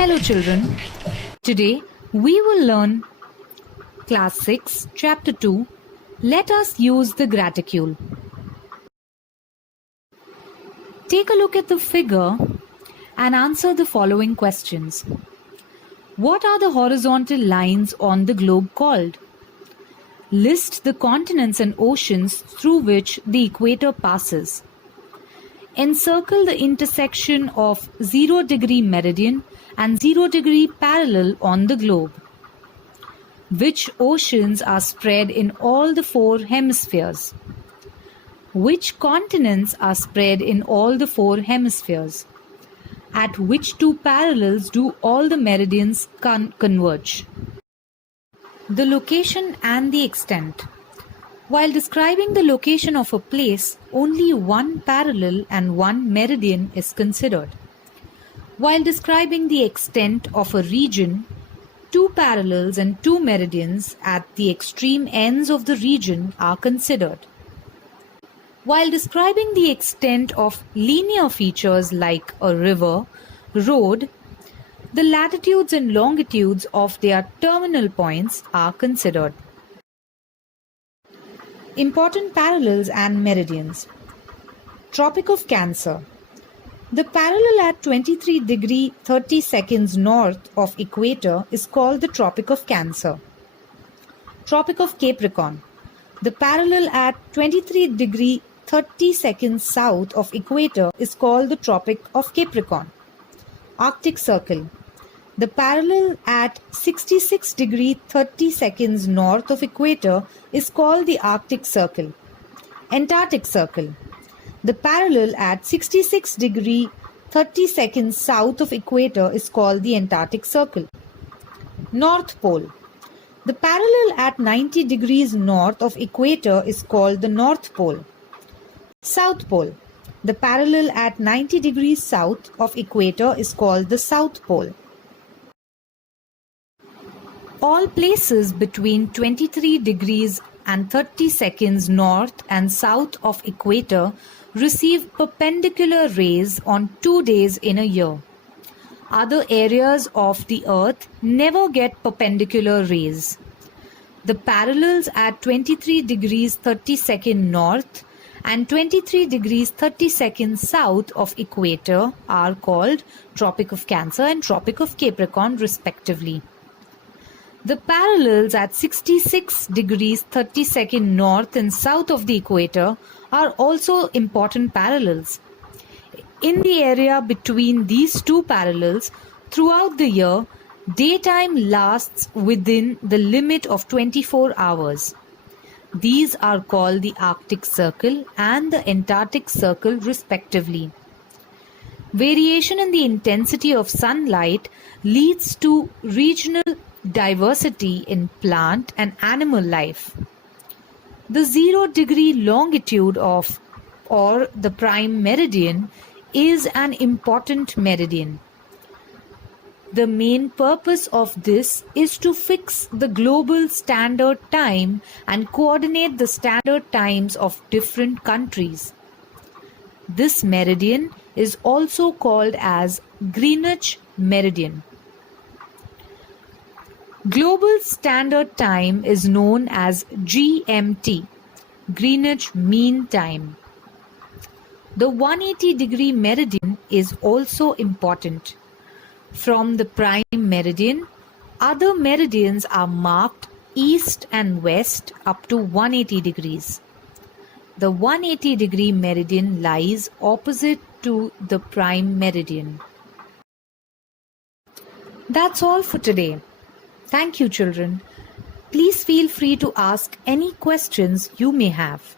Hello children, today we will learn Class 6, Chapter 2, Let us use the graticule. Take a look at the figure and answer the following questions. What are the horizontal lines on the globe called? List the continents and oceans through which the equator passes. Encircle the intersection of 0-degree meridian and 0-degree parallel on the globe. Which oceans are spread in all the 4 hemispheres? Which continents are spread in all the 4 hemispheres? At which 2 parallels do all the meridians converge? The location and the extent. While describing the location of a place, only 1 parallel and 1 meridian is considered. While describing the extent of a region, 2 parallels and 2 meridians at the extreme ends of the region are considered. While describing the extent of linear features like a river, road, the latitudes and longitudes of their terminal points are considered. Important parallels and meridians. Tropic of Cancer. The parallel at 23 degree 30 seconds north of equator is called the Tropic of Cancer. Tropic of Capricorn. The parallel at 23 degree 30 seconds south of equator is called the Tropic of Capricorn. Arctic Circle. The parallel at 66 degree 30 seconds north of equator is called the Arctic Circle. Antarctic Circle. The parallel at 66 degree 30 seconds south of equator is called the Antarctic Circle. North Pole. The parallel at 90 degrees north of equator is called the North Pole. South Pole. The parallel at 90 degrees south of equator is called the South Pole. All places between 23 degrees and 30 seconds north and south of equator receive perpendicular rays on 2 days in a year. Other areas of the earth never get perpendicular rays. The parallels at 23 degrees 30 seconds north and 23 degrees 30 seconds south of equator are called Tropic of Cancer and Tropic of Capricorn respectively. The parallels at 66 degrees 30 seconds north and south of the equator are also important parallels. In the area between these 2 parallels, throughout the year, daytime lasts within the limit of 24 hours. These are called the Arctic Circle and the Antarctic Circle respectively. Variation in the intensity of sunlight leads to regional diversity in plant and animal life. The 0-degree longitude of or the prime meridian is an important meridian. The main purpose of this is to fix the global standard time and coordinate the standard times of different countries. This meridian is also called as Greenwich Meridian. Global Standard Time is known as GMT, Greenwich Mean Time. The 180-degree meridian is also important. From the prime meridian, other meridians are marked east and west up to 180 degrees. The 180-degree meridian lies opposite to the prime meridian. That's all for today. Thank you, children. Please feel free to ask any questions you may have.